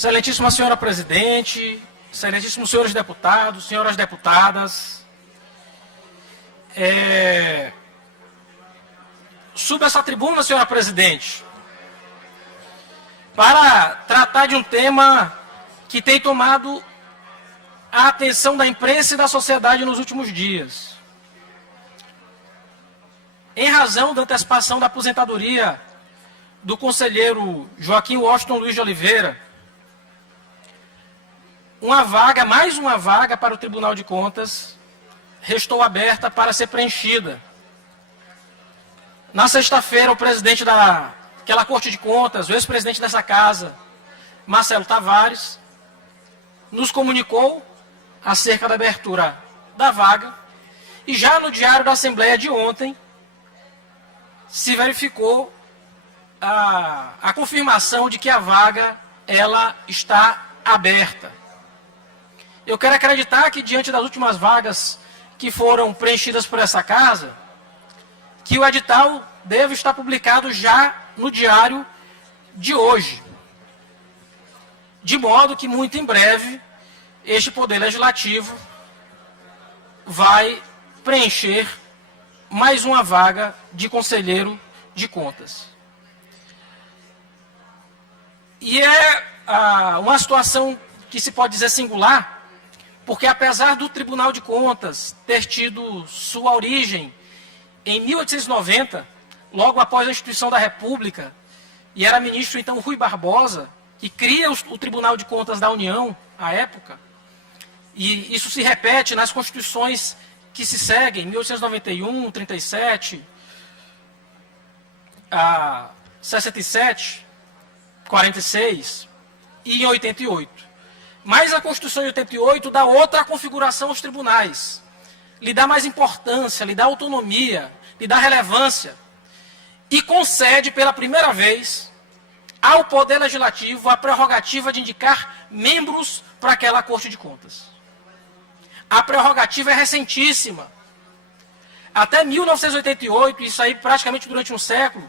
Excelentíssima senhora presidente, excelentíssimos senhores deputados, senhoras deputadas, subo essa tribuna, senhora presidente, para tratar de um tema que tem tomado a atenção da imprensa e da sociedade nos últimos dias. Em razão da antecipação da aposentadoria do conselheiro Joaquim Washington Luiz de Oliveira, mais uma vaga para o Tribunal de Contas restou aberta para ser preenchida. Na sexta-feira, o presidente daquela Corte de Contas, o ex-presidente dessa casa, Marcelo Tavares, nos comunicou acerca da abertura da vaga, e já no Diário da Assembleia de ontem se verificou a confirmação de que a vaga ela está aberta. Eu quero acreditar que, diante das últimas vagas que foram preenchidas por essa casa, que o edital deve estar publicado já no diário de hoje, de modo que muito em breve este Poder Legislativo vai preencher mais uma vaga de conselheiro de contas. E é uma situação que se pode dizer singular, porque apesar do Tribunal de Contas ter tido sua origem em 1890, logo após a instituição da República, e era ministro então Rui Barbosa, que cria o Tribunal de Contas da União, à época, e isso se repete nas constituições que se seguem, 1891, 37, 67, 46 e em 88. Mas a Constituição de 88 dá outra configuração aos tribunais, lhe dá mais importância, lhe dá autonomia, lhe dá relevância, e concede pela primeira vez ao Poder Legislativo a prerrogativa de indicar membros para aquela Corte de Contas. A prerrogativa é recentíssima. Até 1988, isso aí praticamente durante um século,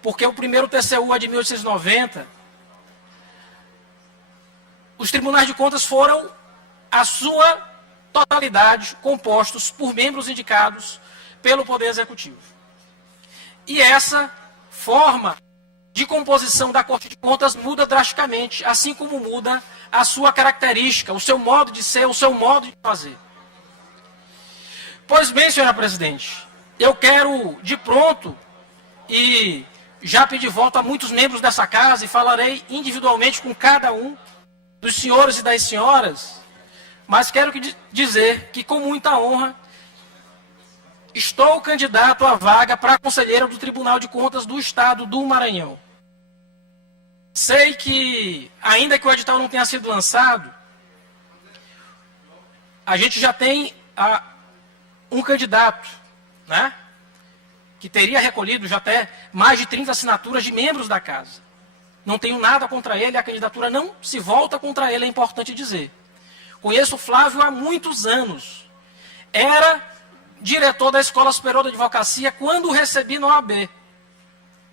porque o primeiro TCU é de 1890, os tribunais de contas foram, a sua totalidade, compostos por membros indicados pelo Poder Executivo. E essa forma de composição da Corte de Contas muda drasticamente, assim como muda a sua característica, o seu modo de ser, o seu modo de fazer. Pois bem, senhora presidente, eu quero de pronto, e já pedi voto a muitos membros dessa casa, e falarei individualmente com cada um dos senhores e das senhoras, mas quero dizer que com muita honra estou candidato à vaga para conselheiro do Tribunal de Contas do Estado do Maranhão. Sei que, ainda que o edital não tenha sido lançado, a gente já tem um candidato, né, que teria recolhido já até mais de 30 assinaturas de membros da casa. Não tenho nada contra ele, a candidatura não se volta contra ele, é importante dizer. Conheço o Flávio há muitos anos. Era diretor da Escola Superior da Advocacia quando o recebi na OAB.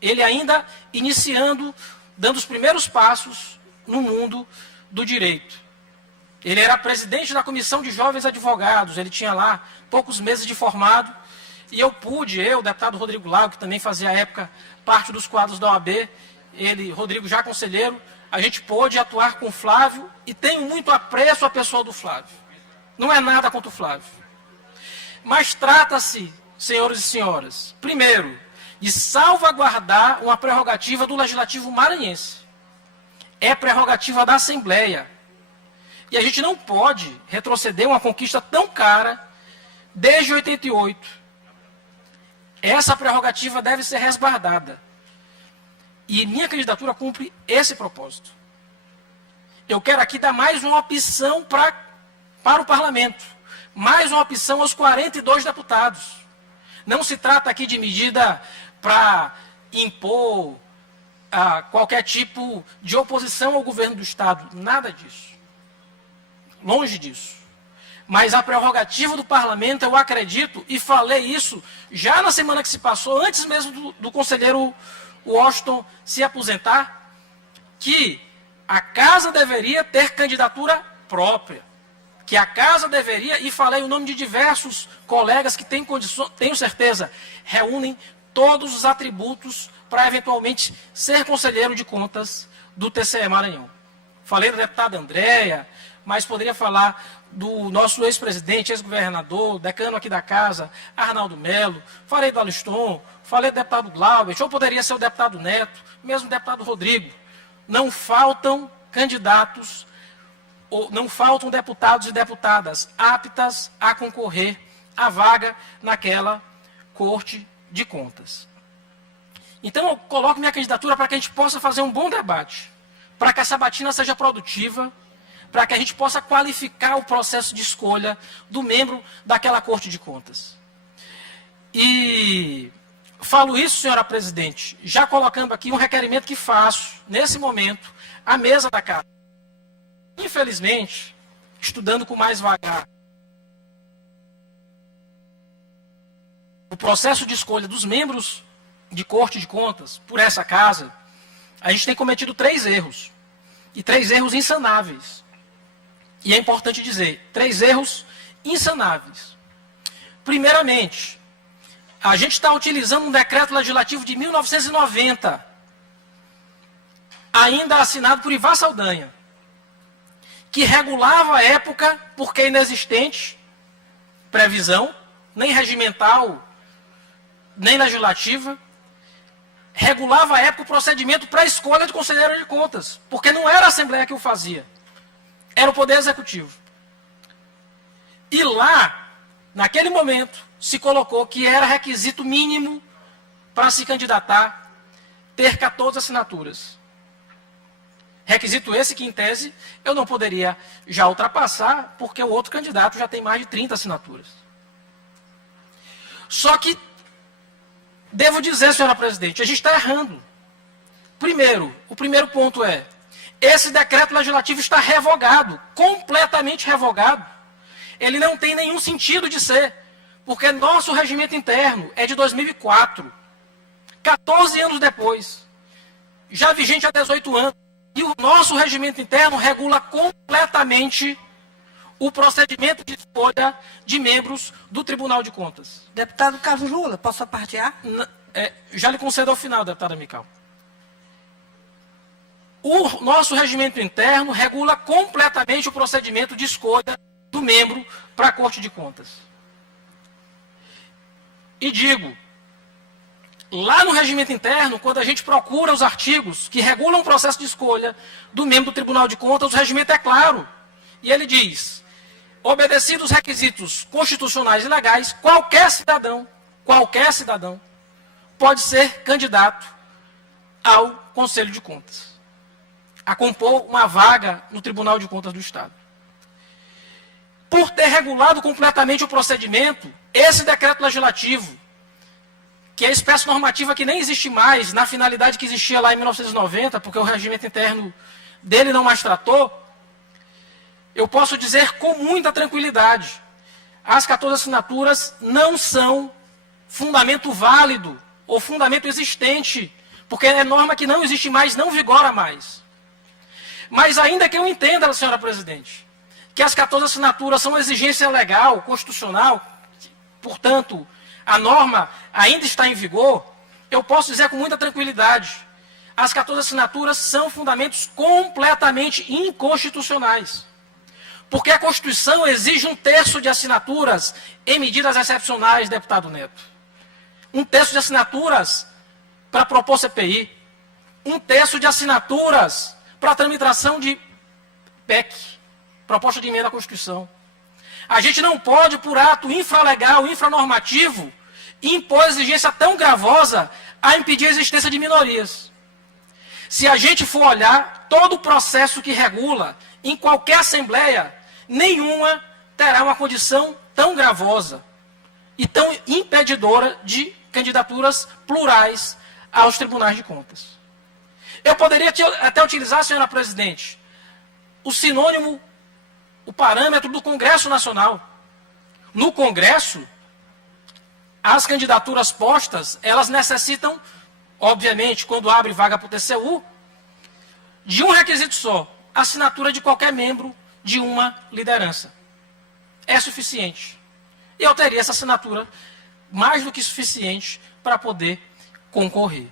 Ele ainda iniciando, dando os primeiros passos no mundo do direito. Ele era presidente da Comissão de Jovens Advogados, ele tinha lá poucos meses de formado, e eu, o deputado Rodrigo Lago, que também fazia à época parte dos quadros da OAB, ele, Rodrigo, já conselheiro, a gente pôde atuar com o Flávio, e tenho muito apreço à pessoa do Flávio. Não é nada contra o Flávio. Mas trata-se, senhores e senhoras, primeiro, de salvaguardar uma prerrogativa do Legislativo maranhense. É prerrogativa da Assembleia. E a gente não pode retroceder uma conquista tão cara desde 88. Essa prerrogativa deve ser resguardada. E minha candidatura cumpre esse propósito. Eu quero aqui dar mais uma opção para o Parlamento. Mais uma opção aos 42 deputados. Não se trata aqui de medida para impor qualquer tipo de oposição ao governo do Estado. Nada disso. Longe disso. Mas a prerrogativa do Parlamento, eu acredito, e falei isso já na semana que se passou, antes mesmo do conselheiro Washington se aposentar, que a casa deveria ter candidatura própria. Que a casa deveria, e falei o nome de diversos colegas que têm condições, tenho certeza, reúnem todos os atributos para eventualmente ser conselheiro de contas do TCE Maranhão. Falei da deputada Andréia, mas poderia falar do nosso ex-presidente, ex-governador, decano aqui da casa, Arnaldo Melo, falei do Aliston, falei do deputado Glaubert, ou poderia ser o deputado Neto, mesmo o deputado Rodrigo. Não faltam candidatos, ou não faltam deputados e deputadas aptas a concorrer à vaga naquela Corte de Contas. Então eu coloco minha candidatura para que a gente possa fazer um bom debate, para que a sabatina seja produtiva, para que a gente possa qualificar o processo de escolha do membro daquela Corte de Contas. E falo isso, senhora presidente, já colocando aqui um requerimento que faço, nesse momento, à mesa da casa. Infelizmente, estudando com mais vagar, o processo de escolha dos membros de Corte de Contas por essa casa, a gente tem cometido 3 erros. E 3 erros insanáveis. E é importante dizer, 3 erros insanáveis. Primeiramente, a gente está utilizando um decreto legislativo de 1990, ainda assinado por Ivar Saldanha, que regulava a época, porque inexistente previsão, nem regimental, nem legislativa, regulava a época o procedimento para a escolha de conselheiro de contas, porque não era a Assembleia que o fazia, era o Poder Executivo. E lá, naquele momento, se colocou que era requisito mínimo para se candidatar ter 14 assinaturas. Requisito esse que, em tese, eu não poderia já ultrapassar, porque o outro candidato já tem mais de 30 assinaturas. Só que, devo dizer, senhora presidente, a gente está errando. Primeiro, o primeiro ponto é, esse decreto legislativo está revogado, completamente revogado. Ele não tem nenhum sentido de ser, porque nosso regimento interno é de 2004, 14 anos depois, já vigente há 18 anos. E o nosso regimento interno regula completamente o procedimento de escolha de membros do Tribunal de Contas. Deputado Carlos Lula, posso apartear? Já lhe concedo ao final, deputada Mical. O nosso regimento interno regula completamente o procedimento de escolha do membro para a Corte de Contas. E digo, lá no regimento interno, quando a gente procura os artigos que regulam o processo de escolha do membro do Tribunal de Contas, o regimento é claro. E ele diz, obedecidos os requisitos constitucionais e legais, qualquer cidadão pode ser candidato ao Conselho de Contas, a compor uma vaga no Tribunal de Contas do Estado. Por ter regulado completamente o procedimento, esse decreto legislativo, que é a espécie normativa que nem existe mais, na finalidade que existia lá em 1990, porque o regimento interno dele não mais tratou, eu posso dizer com muita tranquilidade, as 14 assinaturas não são fundamento válido ou fundamento existente, porque é norma que não existe mais, não vigora mais. Mas ainda que eu entenda, senhora presidente, que as 14 assinaturas são exigência legal, constitucional, portanto, a norma ainda está em vigor, eu posso dizer com muita tranquilidade, as 14 assinaturas são fundamentos completamente inconstitucionais. Porque a Constituição exige 1/3 de assinaturas em medidas excepcionais, deputado Neto. 1/3 de assinaturas para propor CPI. 1/3 de assinaturas para a tramitação de PEC, proposta de emenda à Constituição. A gente não pode, por ato infralegal, infranormativo, impor exigência tão gravosa a impedir a existência de minorias. Se a gente for olhar todo o processo que regula, em qualquer assembleia, nenhuma terá uma condição tão gravosa e tão impedidora de candidaturas plurais aos tribunais de contas. Eu poderia até utilizar, senhora presidente, o sinônimo, o parâmetro do Congresso Nacional. No Congresso, as candidaturas postas, elas necessitam, obviamente, quando abre vaga para o TCU, de um requisito só, assinatura de qualquer membro de uma liderança. É suficiente. E eu teria essa assinatura mais do que suficiente para poder concorrer.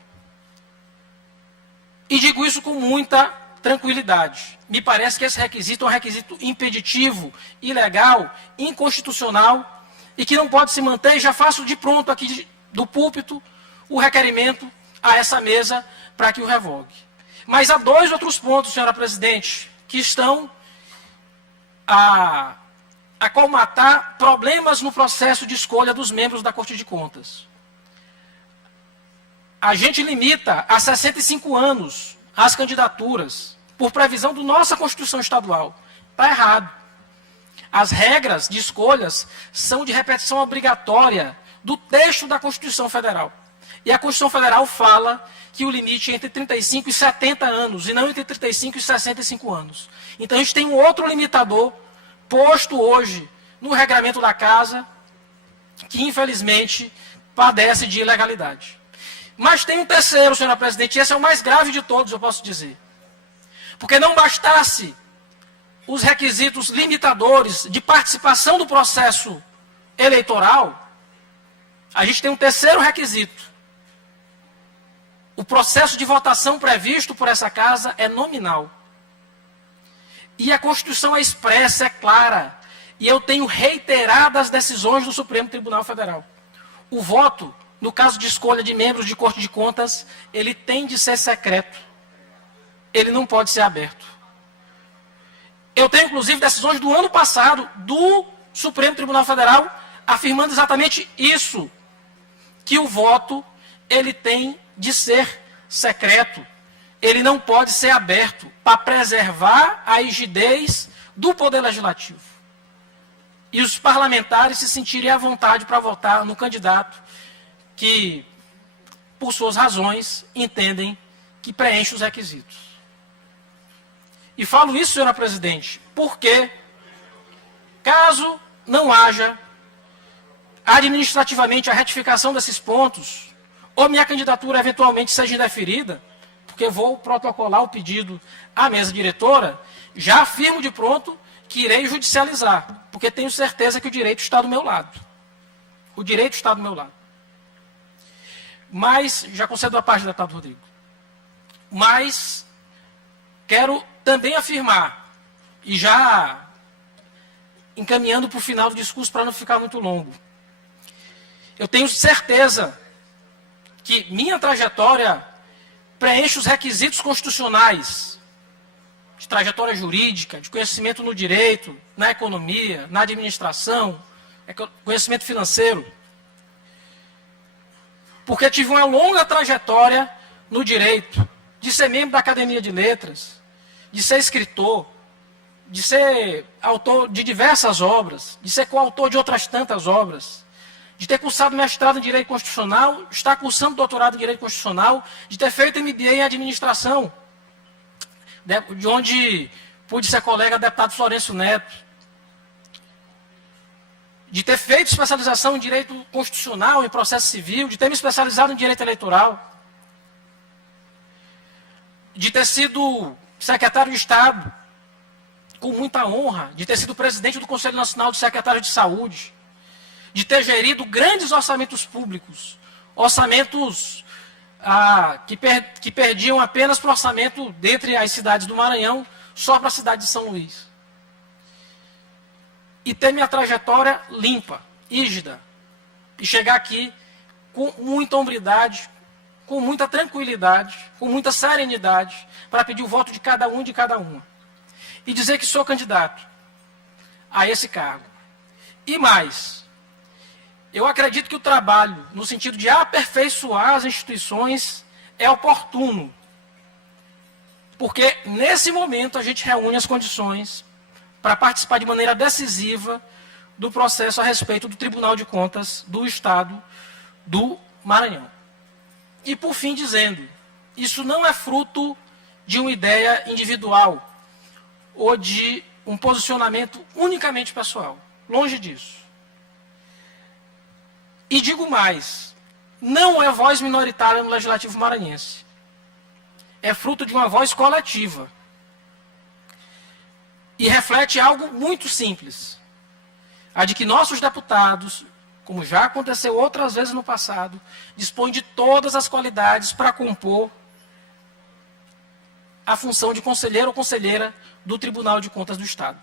E digo isso com muita tranquilidade. Me parece que esse requisito é um requisito impeditivo, ilegal, inconstitucional e que não pode se manter. E já faço de pronto aqui do púlpito o requerimento a essa mesa para que o revogue. Mas há dois outros pontos, senhora presidente, que estão a colmatar problemas no processo de escolha dos membros da Corte de Contas. A gente limita a 65 anos as candidaturas, por previsão da nossa Constituição Estadual. Está errado. As regras de escolhas são de repetição obrigatória do texto da Constituição Federal. E a Constituição Federal fala que o limite é entre 35 e 70 anos, e não entre 35 e 65 anos. Então a gente tem um outro limitador posto hoje no regramento da Casa, que infelizmente padece de ilegalidade. Mas tem um terceiro, senhora presidente, e esse é o mais grave de todos, eu posso dizer. Porque não bastasse os requisitos limitadores de participação do processo eleitoral, a gente tem um terceiro requisito. O processo de votação previsto por essa Casa é nominal. E a Constituição é expressa, é clara. E eu tenho reiteradas decisões do Supremo Tribunal Federal. O voto, no caso de escolha de membros de Corte de Contas, ele tem de ser secreto. Ele não pode ser aberto. Eu tenho, inclusive, decisões do ano passado do Supremo Tribunal Federal afirmando exatamente isso, que o voto ele tem de ser secreto. Ele não pode ser aberto para preservar a rigidez do Poder Legislativo. E os parlamentares se sentirem à vontade para votar no candidato que, por suas razões, entendem que preenche os requisitos. E falo isso, senhora presidente, porque, caso não haja administrativamente a retificação desses pontos, ou minha candidatura eventualmente seja indeferida, porque vou protocolar o pedido à mesa diretora, já afirmo de pronto que irei judicializar, porque tenho certeza que o direito está do meu lado. O direito está do meu lado. Mas, já concedo a parte do deputado Rodrigo, mas quero também afirmar, e já encaminhando para o final do discurso para não ficar muito longo, eu tenho certeza que minha trajetória preenche os requisitos constitucionais de trajetória jurídica, de conhecimento no direito, na economia, na administração, conhecimento financeiro. Porque tive uma longa trajetória no direito, de ser membro da Academia de Letras, de ser escritor, de ser autor de diversas obras, de ser coautor de outras tantas obras, de ter cursado mestrado em Direito Constitucional, estar cursando doutorado em Direito Constitucional, de ter feito MBA em Administração, de onde pude ser colega do deputado Florencio Neto, de ter feito especialização em Direito Constitucional, em Processo Civil, de ter me especializado em Direito Eleitoral, de ter sido secretário de Estado, com muita honra, de ter sido presidente do Conselho Nacional de Secretários de Saúde, de ter gerido grandes orçamentos públicos, orçamentos que perdiam apenas para o orçamento dentre as cidades do Maranhão, só para a cidade de São Luís. E ter minha trajetória limpa, rígida, e chegar aqui com muita hombridade, com muita tranquilidade, com muita serenidade, para pedir o voto de cada um e de cada uma. E dizer que sou candidato a esse cargo. E mais, eu acredito que o trabalho, no sentido de aperfeiçoar as instituições, é oportuno. Porque, nesse momento, a gente reúne as condições para participar de maneira decisiva do processo a respeito do Tribunal de Contas do Estado do Maranhão. E, por fim, dizendo, isso não é fruto de uma ideia individual ou de um posicionamento unicamente pessoal. Longe disso. E digo mais, não é voz minoritária no Legislativo maranhense. é fruto de uma voz coletiva. E reflete algo muito simples. A de que nossos deputados, como já aconteceu outras vezes no passado, dispõem de todas as qualidades para compor a função de conselheiro ou conselheira do Tribunal de Contas do Estado.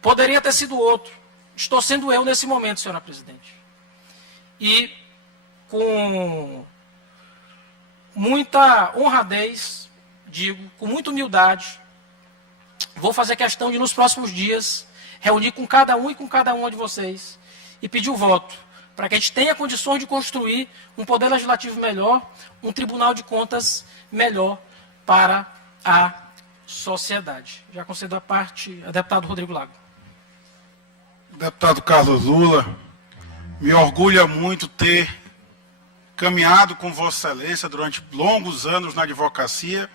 Poderia ter sido outro. Estou sendo eu nesse momento, senhora presidente. E com muita honradez, digo, com muita humildade, vou fazer questão de, nos próximos dias, reunir com cada um e com cada uma de vocês e pedir o voto, para que a gente tenha condições de construir um poder legislativo melhor, um tribunal de contas melhor para a sociedade. Já concedo a parte ao deputado Rodrigo Lago. Deputado Carlos Lula, me orgulha muito ter caminhado com Vossa Excelência durante longos anos na advocacia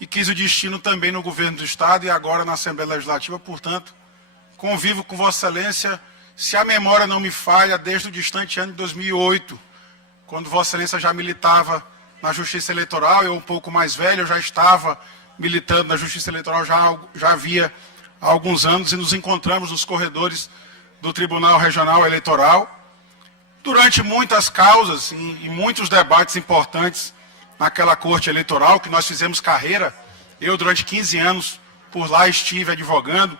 e quis o destino também no governo do Estado e agora na Assembleia Legislativa, portanto, convivo com Vossa Excelência, se a memória não me falha, desde o distante ano de 2008, quando Vossa Excelência já militava na Justiça Eleitoral, eu um pouco mais velho, eu já estava militando na Justiça Eleitoral já havia alguns anos e nos encontramos nos corredores do Tribunal Regional Eleitoral, durante muitas causas e muitos debates importantes naquela corte eleitoral, que nós fizemos carreira. Eu, durante 15 anos, por lá estive advogando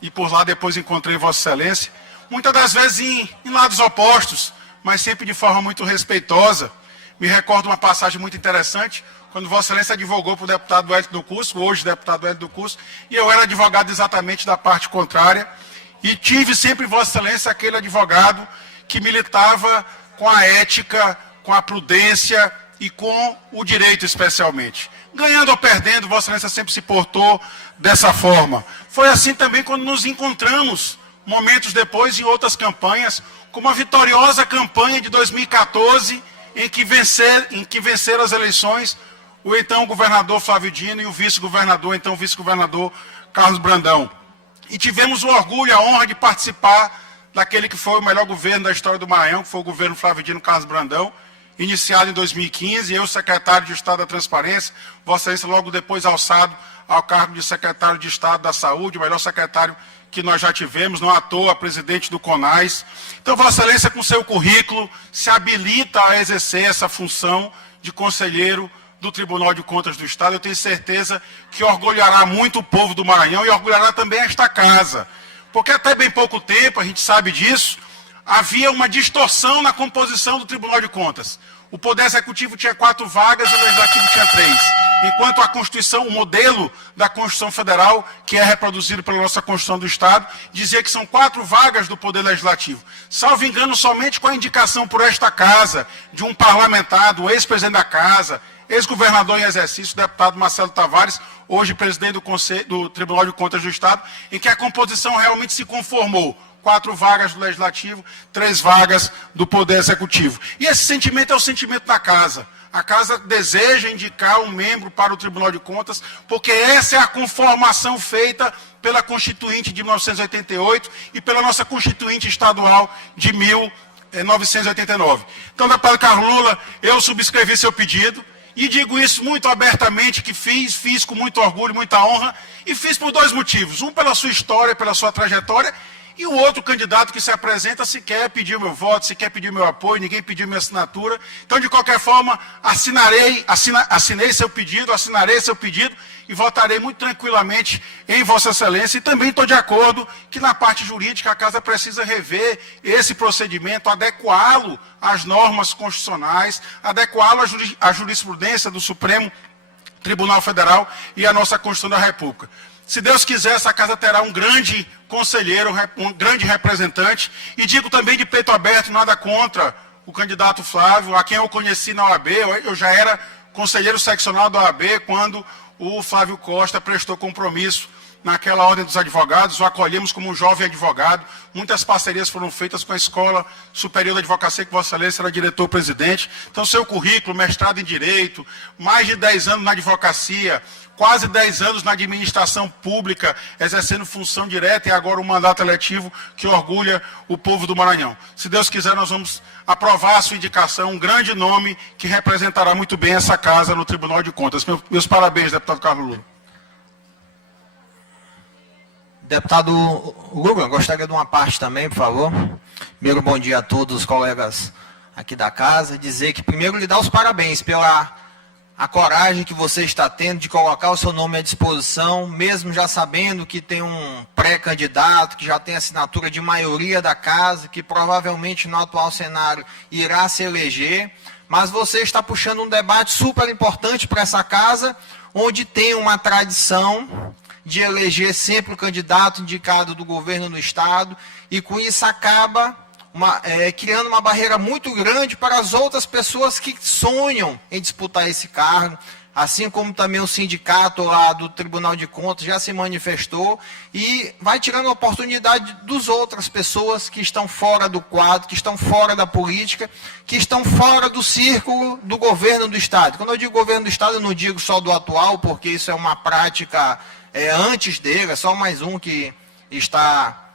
e por lá depois encontrei Vossa Excelência, muitas das vezes em lados opostos, mas sempre de forma muito respeitosa. Me recordo uma passagem muito interessante, quando Vossa Excelência advogou para o deputado Hélio do Cusco, hoje deputado Hélio do Cusco, e eu era advogado exatamente da parte contrária, e tive sempre Vossa Excelência aquele advogado que militava com a ética, com a prudência e com o direito especialmente. Ganhando ou perdendo, Vossa Excelência sempre se portou dessa forma. Foi assim também quando nos encontramos, momentos depois, em outras campanhas, como a vitoriosa campanha de 2014, em que venceram as eleições o então governador Flávio Dino e o vice-governador, então vice-governador Carlos Brandão. E tivemos o orgulho, a honra de participar daquele que foi o melhor governo da história do Maranhão, que foi o governo Flávio Dino Carlos Brandão, iniciado em 2015, eu, secretário de Estado da Transparência, Vossa Excelência logo depois alçado ao cargo de secretário de Estado da Saúde, o melhor secretário que nós já tivemos, não à toa, presidente do CONAS. Então, Vossa Excelência, com seu currículo, se habilita a exercer essa função de conselheiro do Tribunal de Contas do Estado. Eu tenho certeza que orgulhará muito o povo do Maranhão e orgulhará também esta casa. Porque até bem pouco tempo, a gente sabe disso, havia uma distorção na composição do Tribunal de Contas. O Poder Executivo tinha 4 vagas e o Legislativo tinha 3. Enquanto a Constituição, o modelo da Constituição Federal, que é reproduzido pela nossa Constituição do Estado, dizia que são 4 vagas do Poder Legislativo. Salvo engano, somente com a indicação por esta casa de um parlamentar, do ex-presidente da Casa, ex-governador em exercício, o deputado Marcelo Tavares, hoje presidente do Tribunal de Contas do Estado, em que a composição realmente se conformou. 4 vagas do Legislativo, 3 vagas do Poder Executivo. E esse sentimento é o sentimento da Casa. A Casa deseja indicar um membro para o Tribunal de Contas, porque essa é a conformação feita pela Constituinte de 1988 e pela nossa Constituinte Estadual de 1989. Então, deputado Carlos Lula, eu subscrevi seu pedido e digo isso muito abertamente, que fiz com muito orgulho, muita honra, e fiz por 2 motivos. Um, pela sua história, pela sua trajetória, e o outro candidato que se apresenta sequer pediu meu voto, sequer pediu meu apoio, ninguém pediu minha assinatura. Então, de qualquer forma, assinei seu pedido, assinarei seu pedido e votarei muito tranquilamente em Vossa Excelência. E também estou de acordo que na parte jurídica a Casa precisa rever esse procedimento, adequá-lo às normas constitucionais, adequá-lo à jurisprudência do Supremo Tribunal Federal e à nossa Constituição da República. Se Deus quiser, essa casa terá um grande conselheiro, um grande representante. E digo também de peito aberto, nada contra o candidato Flávio, a quem eu conheci na OAB. Eu já era conselheiro seccional da OAB quando o Flávio Costa prestou compromisso naquela ordem dos advogados, o acolhemos como um jovem advogado. Muitas parcerias foram feitas com a Escola Superior da Advocacia, que Vossa Excelência era diretor-presidente. Então, seu currículo, mestrado em Direito, mais de 10 anos na advocacia, quase 10 anos na administração pública, exercendo função direta e agora um mandato eletivo que orgulha o povo do Maranhão. Se Deus quiser, nós vamos aprovar a sua indicação, um grande nome que representará muito bem essa casa no Tribunal de Contas. Meus parabéns, deputado Carlos Lula. Deputado Lula, gostaria de uma parte também, por favor. Primeiro, bom dia a todos os colegas aqui da casa. Dizer que, primeiro, lhe dar os parabéns pela a coragem que você está tendo de colocar o seu nome à disposição, mesmo já sabendo que tem um pré-candidato, que já tem assinatura de maioria da casa, que provavelmente no atual cenário irá se eleger, mas você está puxando um debate super importante para essa casa, onde tem uma tradição de eleger sempre o candidato indicado do governo do Estado, e com isso acaba criando uma barreira muito grande para as outras pessoas que sonham em disputar esse cargo, assim como também o sindicato lá do Tribunal de Contas já se manifestou, e vai tirando a oportunidade das outras pessoas que estão fora do quadro, que estão fora da política, que estão fora do círculo do governo do Estado. Quando eu digo governo do Estado, eu não digo só do atual, porque isso é uma prática antes dele, é só mais um que está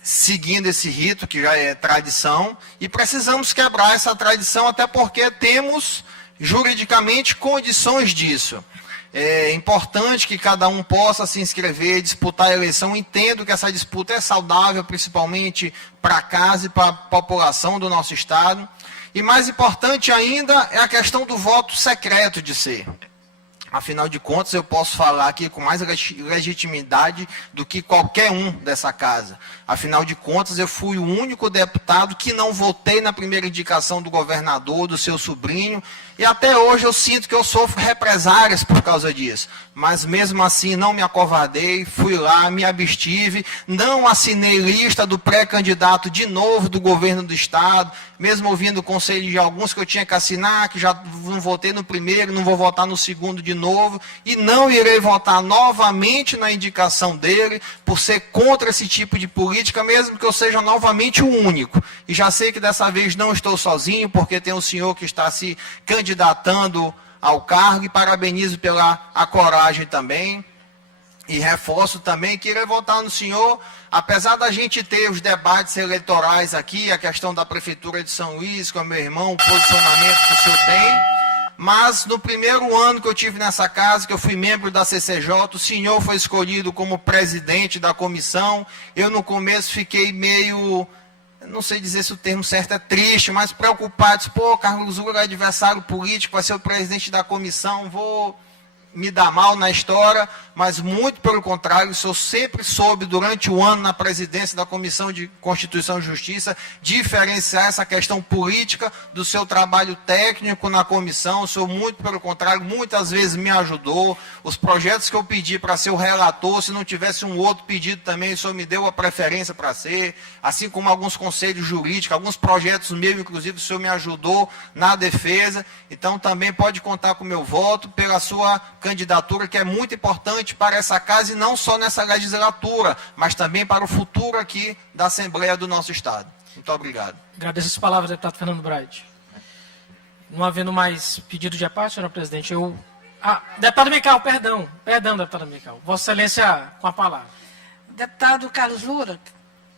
seguindo esse rito, que já é tradição, e precisamos quebrar essa tradição, até porque temos juridicamente condições disso. É importante que cada um possa se inscrever, disputar a eleição. Entendo que essa disputa é saudável, principalmente para a casa e para a população do nosso Estado. E mais importante ainda é a questão do voto secreto de ser. Afinal de contas, eu posso falar aqui com mais legitimidade do que qualquer um dessa casa. Afinal de contas, eu fui o único deputado que não votei na primeira indicação do governador, do seu sobrinho, e até hoje eu sinto que eu sofro represálias por causa disso. Mas mesmo assim não me acovardei, fui lá, me abstive, não assinei lista do pré-candidato de novo do governo do Estado, mesmo ouvindo o conselho de alguns que eu tinha que assinar, que já não votei no primeiro, não vou votar no segundo de novo, e não irei votar novamente na indicação dele, por ser contra esse tipo de política, mesmo que eu seja novamente o único. E já sei que dessa vez não estou sozinho, porque tem um senhor que está se candidatando ao cargo, e parabenizo pela a coragem também. E reforço também que irei votar no senhor, apesar da gente ter os debates eleitorais aqui, a questão da Prefeitura de São Luís, com o meu irmão, o posicionamento que o senhor tem, mas no primeiro ano que eu tive nessa casa, que eu fui membro da CCJ, o senhor foi escolhido como presidente da comissão. Eu no começo fiquei meio, não sei dizer se o termo certo é triste, mas preocupado. Disse, pô, Carlos Lula é adversário político, vai ser o presidente da comissão, vou me dar mal na história, mas muito pelo contrário, o senhor sempre soube, durante o ano na presidência da Comissão de Constituição e Justiça, diferenciar essa questão política do seu trabalho técnico na comissão. O senhor, muito pelo contrário, muitas vezes me ajudou. Os projetos que eu pedi para ser o relator, se não tivesse um outro pedido também, o senhor me deu a preferência para ser, assim como alguns conselhos jurídicos, alguns projetos meus, inclusive, o senhor me ajudou na defesa. Então, também pode contar com o meu voto pela sua candidatura, que é muito importante para essa casa, e não só nessa legislatura, mas também para o futuro aqui da Assembleia do nosso Estado. Muito obrigado. Agradeço as palavras, deputado Fernando Braide. Não havendo mais pedido de parte, senhora presidente, deputado Mical, perdão, deputado Mical. Vossa Excelência, com a palavra. Deputado Carlos Lula,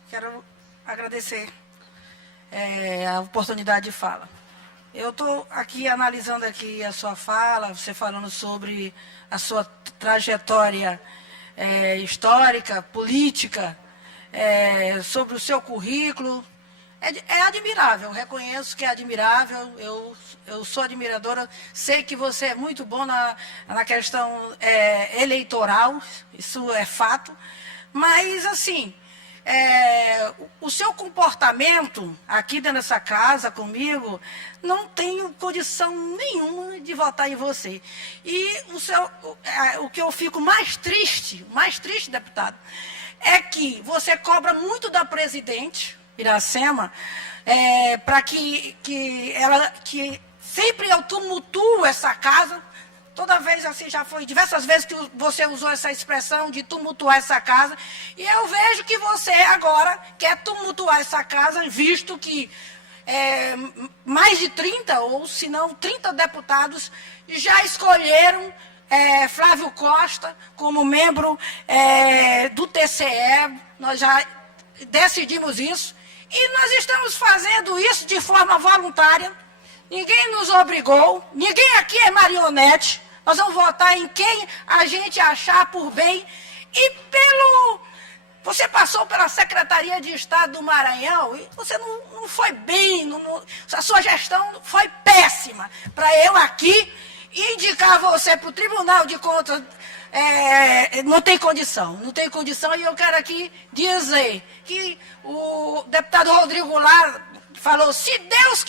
quero agradecer a oportunidade de fala. Eu estou aqui analisando aqui a sua fala, você falando sobre a sua trajetória histórica, política, sobre o seu currículo. É admirável, reconheço que é admirável, eu sou admiradora, sei que você é muito bom na questão eleitoral, isso é fato, mas assim, o seu comportamento aqui dentro dessa casa comigo, não tenho condição nenhuma de votar em você. E o que eu fico mais triste, deputado, é que você cobra muito da presidente Iracema, para que sempre eu tumultuo essa casa. toda vez assim, já foi diversas vezes que você usou essa expressão de tumultuar essa casa, e eu vejo que você agora quer tumultuar essa casa, visto que mais de 30, ou se não 30 deputados já escolheram Flávio Costa como membro do TCE, nós já decidimos isso, e nós estamos fazendo isso de forma voluntária, ninguém nos obrigou, ninguém aqui é marionete, nós vamos votar em quem a gente achar por bem, e você passou pela Secretaria de Estado do Maranhão e você não foi bem, a sua gestão foi péssima, para eu aqui indicar você para o Tribunal de Contas, não tem condição, e eu quero aqui dizer que o deputado Rodrigo Goulart falou, se Deus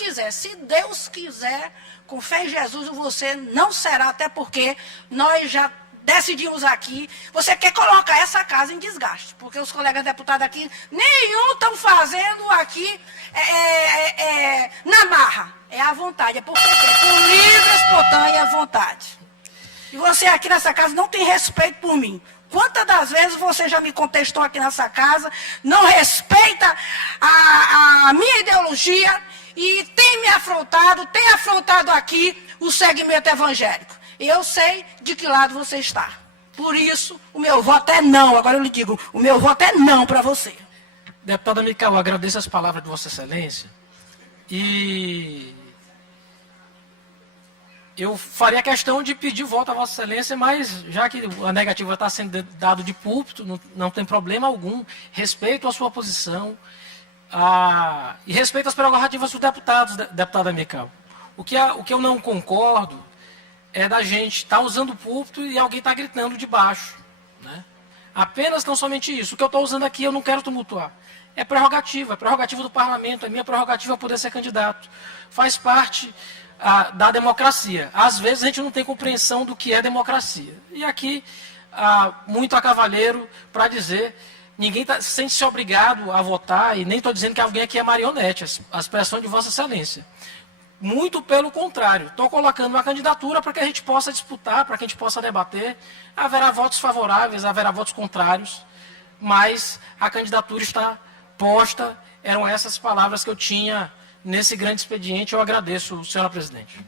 quiser, com fé em Jesus, você não será, até porque nós já decidimos aqui, você quer colocar essa casa em desgaste, porque os colegas deputados aqui, nenhum estão fazendo aqui na marra, é à vontade, é porque tem, por livre, espontânea vontade. E você aqui nessa casa não tem respeito por mim. Quantas das vezes você já me contestou aqui nessa casa, não respeita a minha ideologia e tem afrontado aqui o segmento evangélico. Eu sei de que lado você está. Por isso, o meu voto é não. Agora eu lhe digo, o meu voto é não para você. Deputada Micael, agradeço as palavras de Vossa Excelência. E eu faria questão de pedir voto a Vossa Excelência, mas já que a negativa está sendo dado de púlpito, não tem problema algum. Respeito a sua posição e respeito as prerrogativas dos deputados, deputada Micael. O que eu não concordo é da gente estar usando o púlpito e alguém está gritando de baixo, né? Apenas tão somente isso. O que eu estou usando aqui eu não quero tumultuar. É prerrogativa do parlamento, é minha prerrogativa poder ser candidato. Faz parte da democracia. Às vezes a gente não tem compreensão do que é democracia. E aqui, muito a cavaleiro para dizer, ninguém sente-se obrigado a votar, e nem estou dizendo que alguém aqui é marionete, a expressão de Vossa Excelência. Muito pelo contrário, estou colocando uma candidatura para que a gente possa disputar, para que a gente possa debater. Haverá votos favoráveis, haverá votos contrários, mas a candidatura está posta. Eram essas palavras que eu tinha nesse grande expediente. Eu agradeço, senhora presidente.